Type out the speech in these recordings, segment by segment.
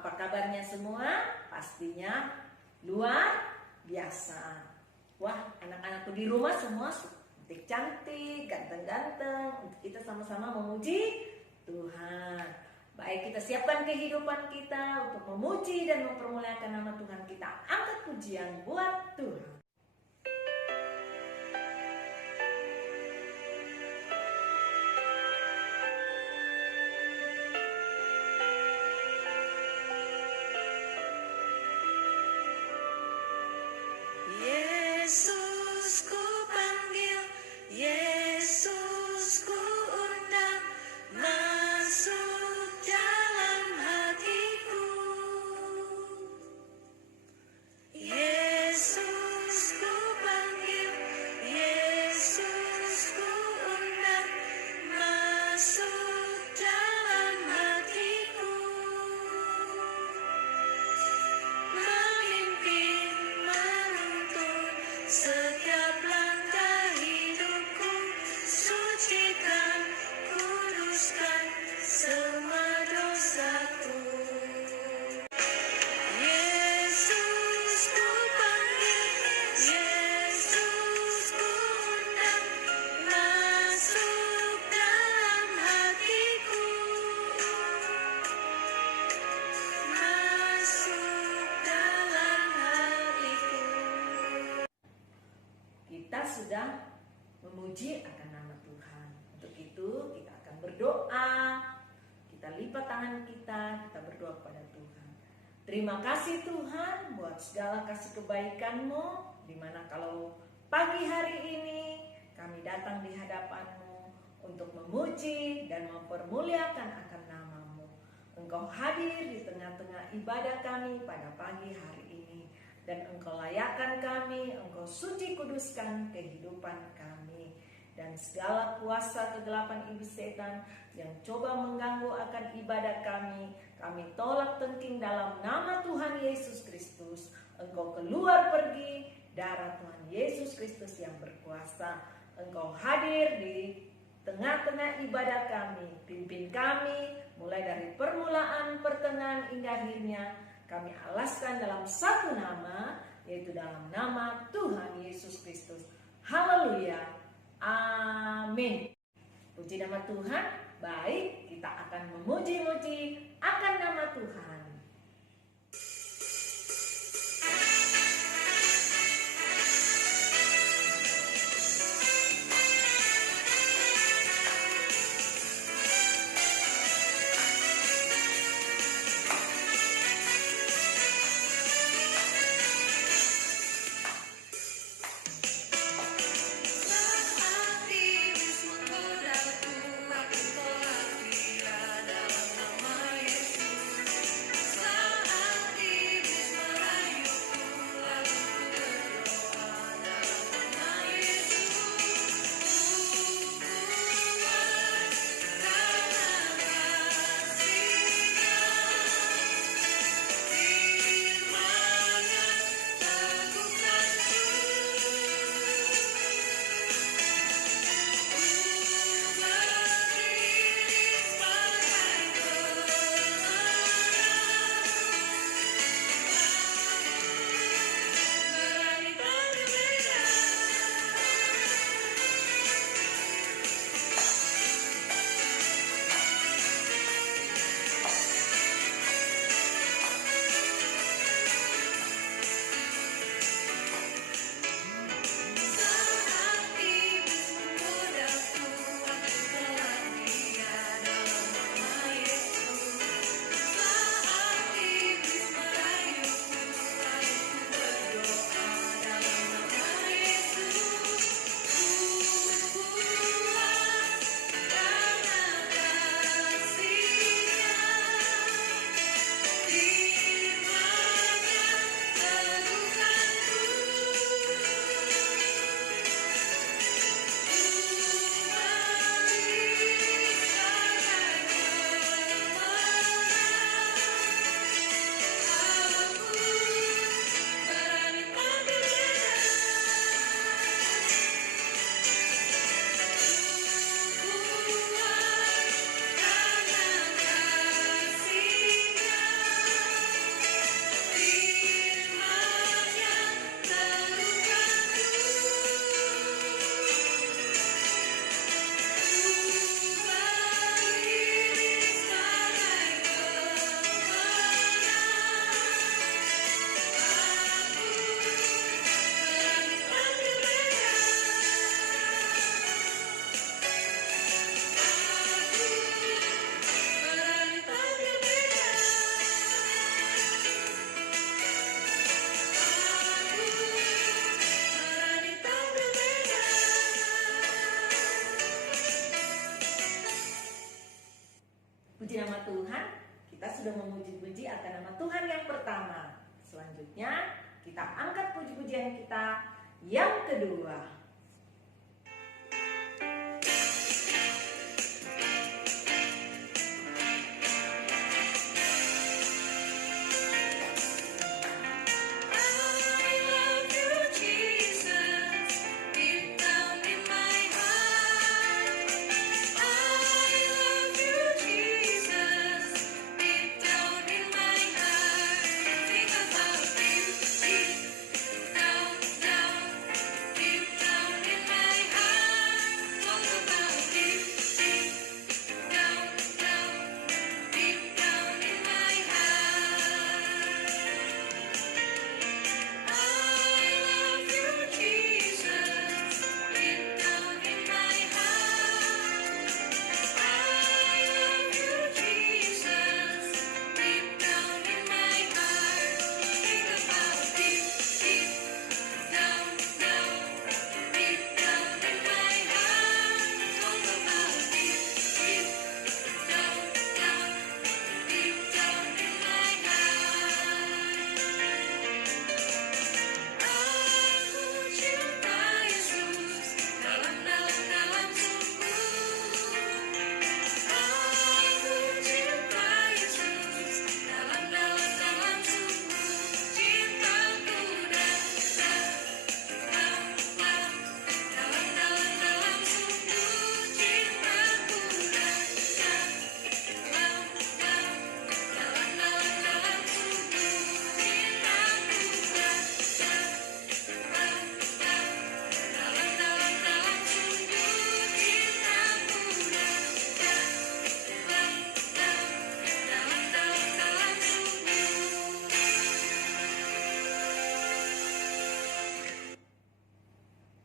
Apa kabarnya semua? Pastinya luar biasa. Wah, anak-anakku di rumah semua cantik-cantik, ganteng-ganteng. Untuk kita sama-sama memuji Tuhan. Baik, kita siapkan kehidupan kita untuk memuji dan mempermuliakan nama Tuhan kita. Angkat pujian buat Tuhan. Yesus ku panggil, Yesus ku undang, masuk dalam hatiku. Yesus ku panggil, Yesus ku undang, masuk dalam hatiku. Memimpin, menuntun setiap langkah hidupku, sucikan, kuduskan semua dosaku. Yesus ku panggil, Yesus ku undang, masuk dalam hatiku, masuk dalam hatiku. Kita sudah memuji akan nama Tuhan. Untuk itu kita akan berdoa. Kita lipat tangan kita berdoa kepada Tuhan. Terima kasih Tuhan buat segala kasih kebaikan-Mu, dimana kalau pagi hari ini kami datang di hadapan-Mu untuk memuji dan mempermuliakan akan nama-Mu. Engkau hadir di tengah-tengah ibadah kami pada pagi hari ini, dan Engkau layakkan kami, Engkau suci kuduskan kehidupan kami. Dan segala kuasa kegelapan iblis setan yang coba mengganggu akan ibadah kami tolak tengking dalam nama Tuhan Yesus Kristus. Engkau keluar pergi, darah Tuhan Yesus Kristus yang berkuasa. Engkau hadir di tengah-tengah ibadah kami, pimpin kami mulai dari permulaan, pertengahan hingga akhirnya. Kami alaskan dalam satu nama, yaitu dalam nama Tuhan Yesus Kristus. Haleluya. Amin. Puji nama Tuhan. Baik, kita akan memuji-muji akan nama Tuhan. Aktivis menggodaku, aku tolak dia dalam nama Yesus. Puji nama Tuhan, kita sudah memuji-puji akan nama Tuhan yang pertama. Selanjutnya, kita angkat puji-pujian kita yang kedua.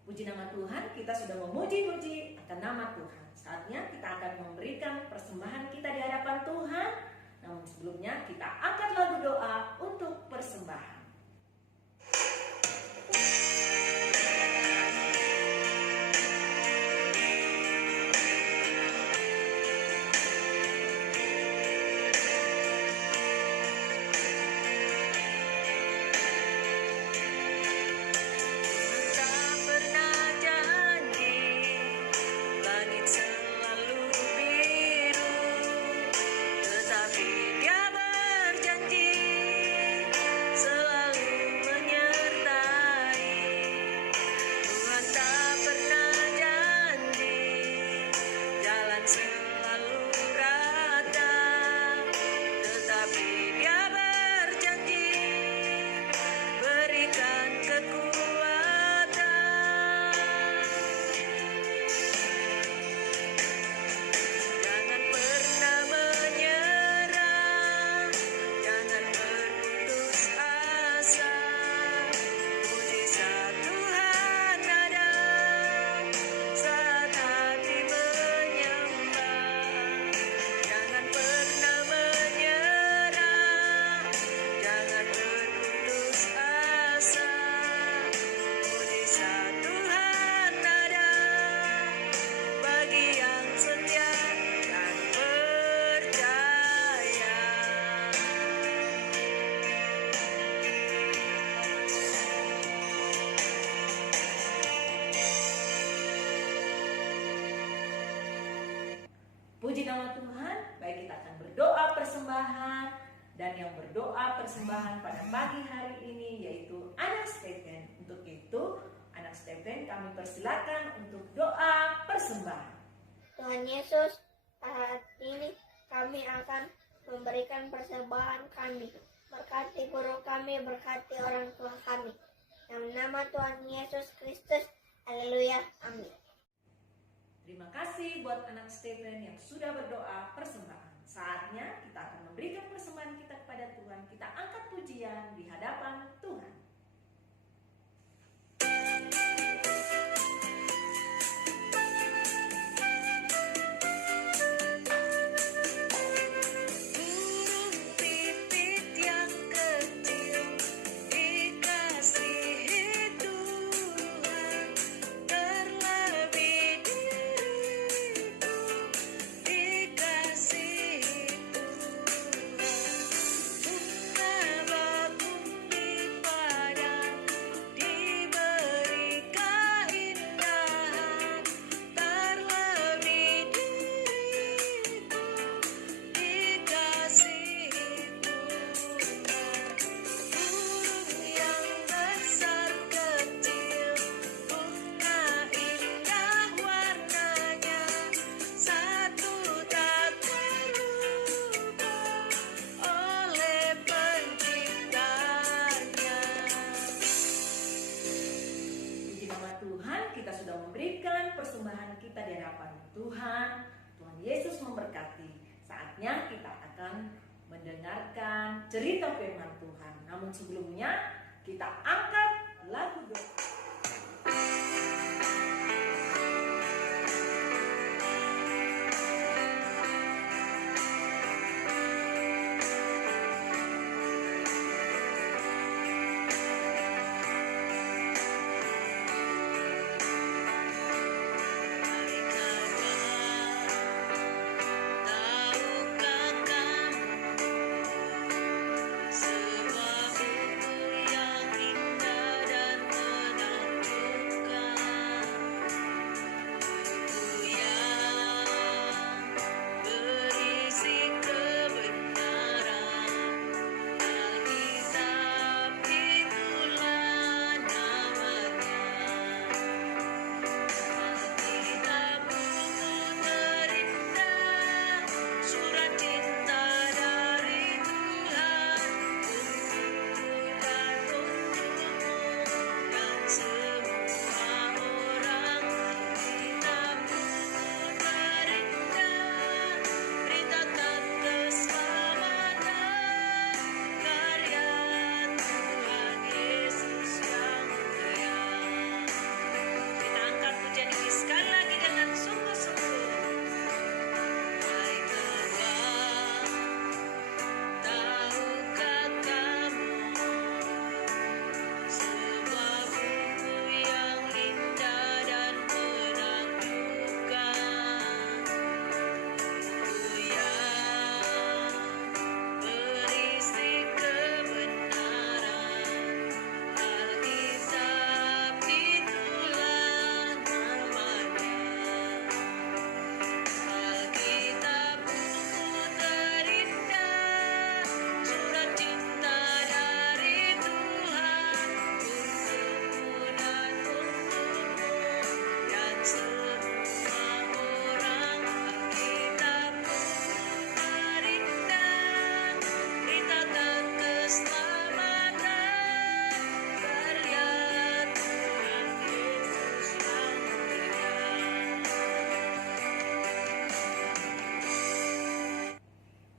Puji nama Tuhan, kita sudah memuji-muji akan nama Tuhan. Saatnya kita akan memberikan persembahan kita di hadapan Tuhan. Namun sebelumnya kita angkat lagu doa untuk persembahan. Puji nama Tuhan, baik kita akan berdoa persembahan. Dan yang berdoa persembahan pada pagi hari ini yaitu anak Stephen. Untuk itu, anak Stephen kami persilakan untuk doa persembahan. Tuhan Yesus, saat ini kami akan memberikan persembahan kami. Berkati guru kami, berkati orang tua kami. Dalam nama Tuhan Yesus Kristus, haleluya, amin. Terima kasih buat anak Stephen yang sudah berdoa persembahan. Saatnya kita akan memberikan persembahan kita kepada Tuhan. Kita angkat pujian di hadapan Tuhan. Terlebih diriku dikasihi mendengarkan cerita firman Tuhan. Namun sebelumnya kita angkat lagu doa.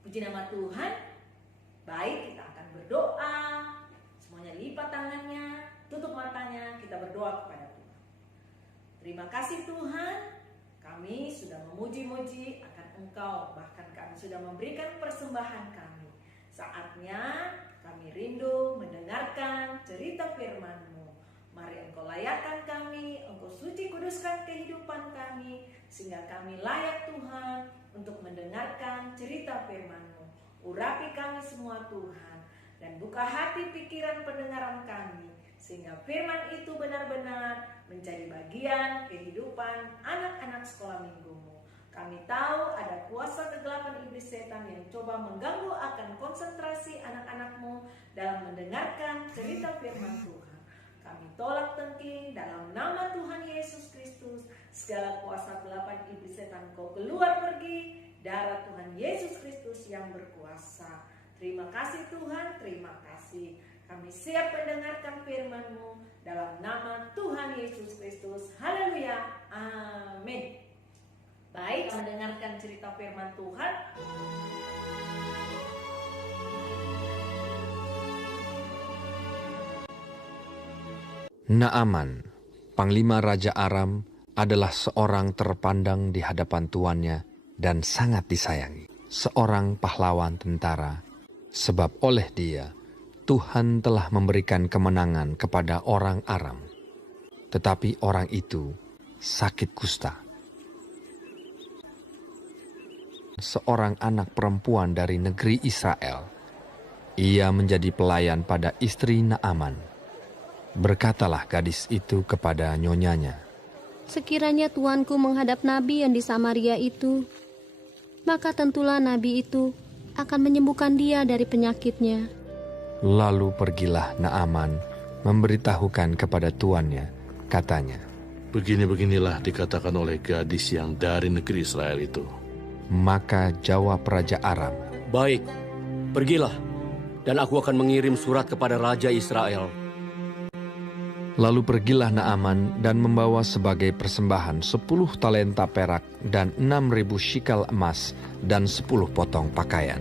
Puji nama Tuhan. Baik, kita akan berdoa. Semuanya lipat tangannya, tutup matanya, kita berdoa kepada Tuhan. Terima kasih Tuhan, kami sudah memuji-muji akan Engkau, bahkan kami sudah memberikan persembahan kami. Saatnya kami rindu mendengarkan cerita firman-Mu. Mari Engkau layakkan kami, Engkau suci kuduskan kehidupan kami, sehingga kami layak Tuhan untuk mendengarkan cerita firman-Mu. Urapi kami semua Tuhan, dan buka hati pikiran pendengaran kami, sehingga firman itu benar-benar menjadi bagian kehidupan anak-anak sekolah minggu-Mu. Kami tahu ada kuasa kegelapan iblis setan yang coba mengganggu akan konsentrasi anak-anak-Mu dalam mendengarkan cerita firman Tuhan. Kami tolak tengking dalam nama Tuhan Yesus Kristus. Segala kuasa kegelapan iblis setan kau keluar pergi. Darah Tuhan Yesus Kristus yang berkuasa. Terima kasih Tuhan, terima kasih. Kami siap mendengarkan firman-Mu dalam nama Tuhan Yesus Kristus. Haleluya, amin. Baik, mendengarkan cerita firman Tuhan. Naaman, Panglima Raja Aram, adalah seorang terpandang di hadapan tuannya dan sangat disayangi. Seorang pahlawan tentara, sebab oleh dia, Tuhan telah memberikan kemenangan kepada orang Aram. Tetapi orang itu sakit kusta. Seorang anak perempuan dari negeri Israel. Ia menjadi pelayan pada istri Naaman. Berkatalah gadis itu kepada nyonyanya, "Sekiranya tuanku menghadap nabi yang di Samaria itu, maka tentulah nabi itu akan menyembuhkan dia dari penyakitnya." Lalu pergilah Naaman memberitahukan kepada tuannya, katanya, "Begini-beginilah dikatakan oleh gadis yang dari negeri Israel itu." Maka jawab Raja Aram, "Baik, pergilah, dan aku akan mengirim surat kepada Raja Israel." Lalu pergilah Naaman dan membawa sebagai persembahan 10 talenta perak dan 6.000 shikal emas dan 10 potong pakaian.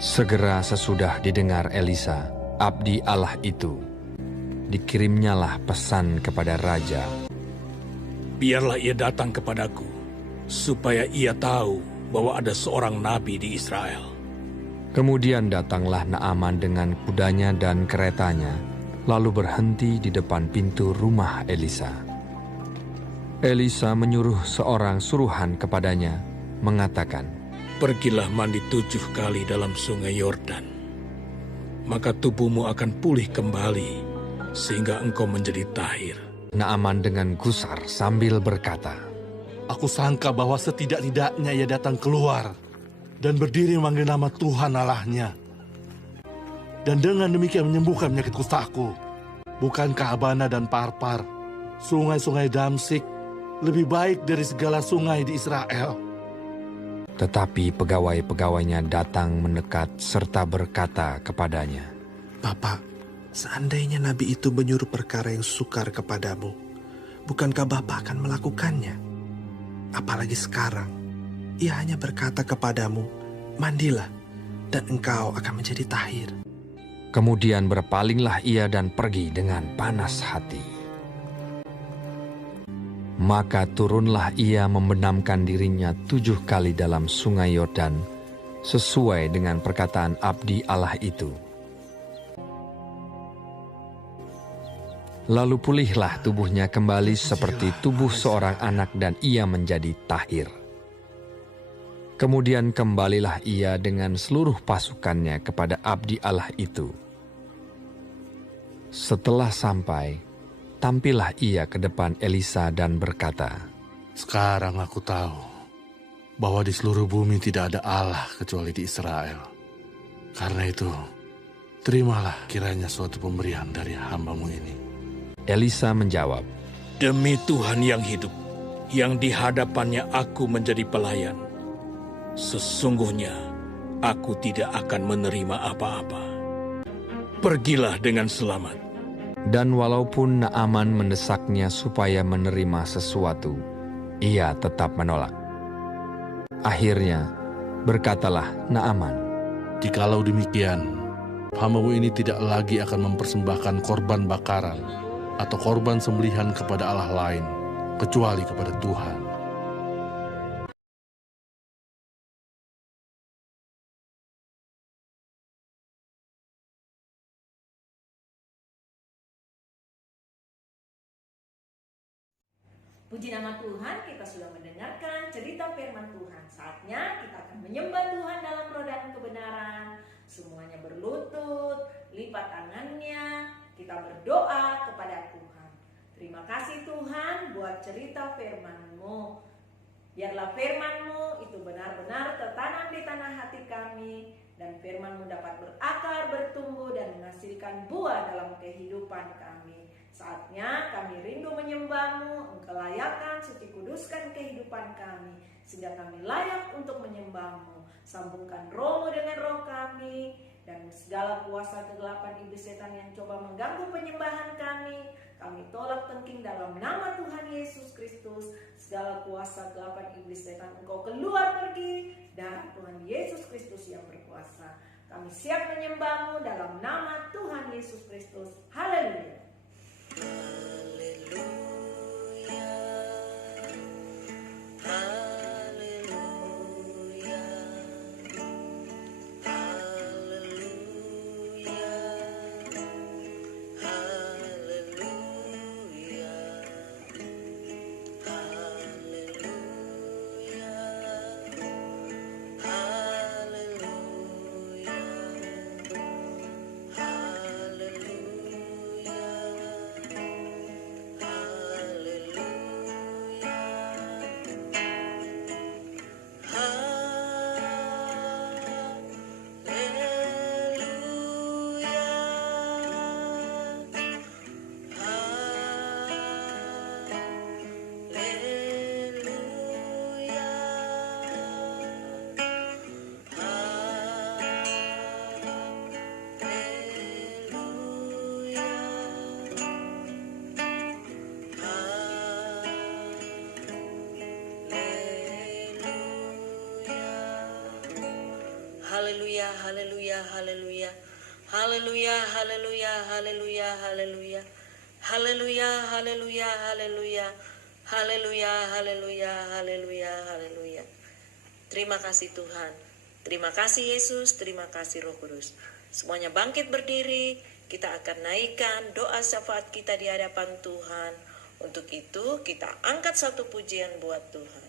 Segera sesudah didengar Elisa, abdi Allah itu, dikirimnyalah pesan kepada raja. Biarlah ia datang kepadaku, supaya ia tahu bahwa ada seorang nabi di Israel. Kemudian datanglah Naaman dengan kudanya dan keretanya, lalu berhenti di depan pintu rumah Elisa. Elisa menyuruh seorang suruhan kepadanya, mengatakan, Pergilah mandi 7 kali dalam sungai Yordan, maka tubuhmu akan pulih kembali, sehingga engkau menjadi tahir. Naaman dengan gusar sambil berkata, Aku sangka bahwa setidak-tidaknya ia datang keluar dan berdiri memanggil nama Tuhan Allahnya. Dan dengan demikian menyembuhkan penyakit kustaku. Bukankah Abana dan Parpar, sungai-sungai Damsik, lebih baik dari segala sungai di Israel? Tetapi pegawai-pegawainya datang mendekat serta berkata kepadanya, Bapak, seandainya nabi itu menyuruh perkara yang sukar kepadamu, bukankah Bapak akan melakukannya? Apalagi sekarang, ia hanya berkata kepadamu, mandilah, dan engkau akan menjadi tahir. Kemudian berpalinglah ia dan pergi dengan panas hati. Maka turunlah ia membenamkan dirinya 7 kali dalam sungai Yordan, sesuai dengan perkataan abdi Allah itu. Lalu pulihlah tubuhnya kembali seperti tubuh seorang anak dan ia menjadi tahir. Kemudian kembalilah ia dengan seluruh pasukannya kepada abdi Allah itu. Setelah sampai, tampillah ia ke depan Elisa dan berkata, Sekarang aku tahu bahwa di seluruh bumi tidak ada Allah kecuali di Israel. Karena itu, terimalah kiranya suatu pemberian dari hamba-Mu ini. Elisa menjawab, Demi Tuhan yang hidup, yang di hadapannya aku menjadi pelayan, sesungguhnya aku tidak akan menerima apa-apa. Pergilah dengan selamat. dan walaupun Naaman mendesaknya supaya menerima sesuatu, ia tetap menolak. Akhirnya, berkatalah Naaman, Jikalau demikian, hamba-Mu ini tidak lagi akan mempersembahkan korban bakaran atau korban sembelihan kepada Allah lain, kecuali kepada Tuhan. Puji nama Tuhan, kita sudah mendengarkan cerita firman Tuhan. Saatnya kita akan menyembah Tuhan dalam roh dan kebenaran. Semuanya berlutut, lipat tangannya, kita berdoa kepada Tuhan. Terima kasih Tuhan buat cerita firman-Mu. Biarlah firman-Mu itu benar-benar tertanam di tanah hati kami, dan firman-Mu dapat berakar, bertumbuh, dan menghasilkan buah dalam kehidupan kami. Saatnya kami rindu menyembah-Mu, Engkau layakan, suci kuduskan kehidupan kami, sehingga kami layak untuk menyembah-Mu. Sambungkan roh-Mu dengan roh kami, dan segala kuasa kegelapan iblis setan yang coba mengganggu penyembahan kami tolak tengking dalam nama Tuhan Yesus Kristus. Segala kuasa kegelapan iblis setan Engkau keluar pergi, darah Tuhan Yesus Kristus yang berkuasa. Kami siap menyembah-Mu dalam nama Tuhan Yesus Kristus. Haleluya. Haleluya, haleluya, haleluya. Haleluya, haleluya, haleluya, haleluya. Haleluya, haleluya, haleluya. Haleluya, haleluya, haleluya, haleluya. Terima kasih Tuhan. Terima kasih Yesus, terima kasih Roh Kudus. Semuanya bangkit berdiri, kita akan naikkan doa syafaat kita di hadapan Tuhan. Untuk itu kita angkat satu pujian buat Tuhan.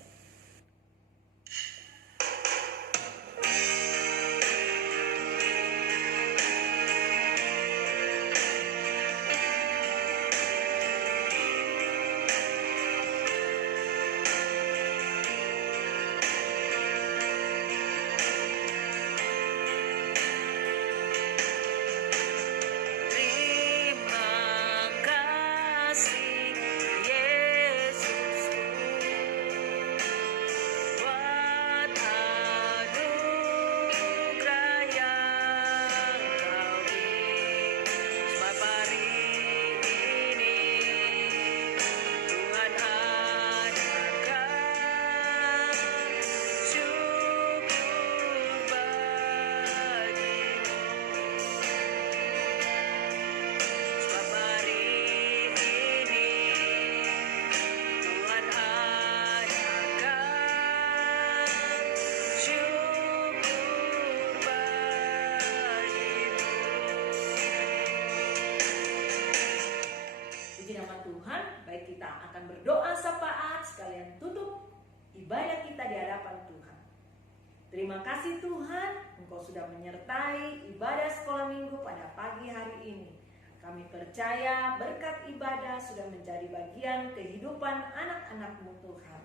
Berdoa syafaat sekalian tutup ibadah kita di hadapan Tuhan. Terima kasih Tuhan, Engkau sudah menyertai ibadah sekolah minggu pada pagi hari ini. Kami percaya berkat ibadah sudah menjadi bagian kehidupan anak-anak-Mu Tuhan.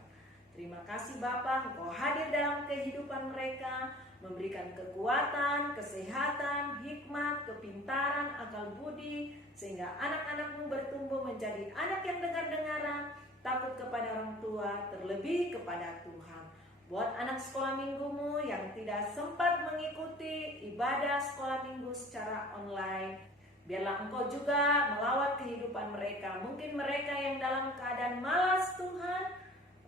Terima kasih Bapa, Engkau hadir dalam kehidupan mereka, memberikan kekuatan, kesehatan, hikmat, kepintaran, akal budi, sehingga anak-anak-Mu bertumbuh menjadi anak yang dengar-dengaran, takut kepada orang tua, terlebih kepada Tuhan. Buat anak sekolah minggu-Mu yang tidak sempat mengikuti ibadah sekolah minggu secara online, biarlah Engkau juga melawat kehidupan mereka. Mungkin mereka yang dalam keadaan malas Tuhan,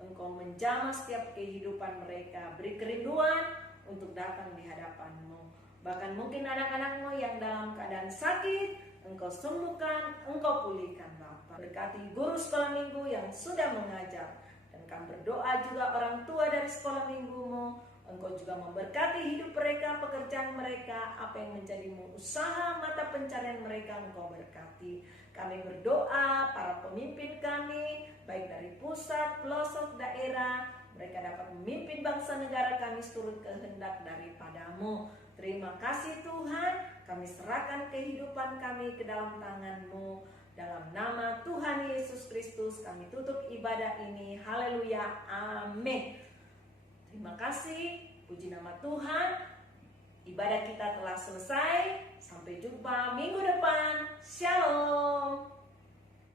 Engkau menjamah setiap kehidupan mereka. Beri kerinduan untuk datang di hadapan-Mu. Bahkan mungkin anak-anak-Mu yang dalam keadaan sakit, Engkau sembuhkan, Engkau pulihkan Bapa. Berkati guru sekolah minggu yang sudah mengajar. Dan kami berdoa juga orang tua dari sekolah minggu-Mu. Engkau juga memberkati hidup mereka, pekerjaan mereka, apa yang menjadi usaha mata pencarian mereka, Engkau berkati. Kami berdoa para pemimpin kami, baik dari pusat, pelosok, daerah, mereka dapat memimpin bangsa negara kami seturut kehendak daripada-Mu. Terima kasih Tuhan, kami serahkan kehidupan kami ke dalam tangan-Mu. Dalam nama Tuhan Yesus Kristus kami tutup ibadah ini. Haleluya, amin. Terima kasih, puji nama Tuhan. Ibadah kita telah selesai. Sampai jumpa minggu depan.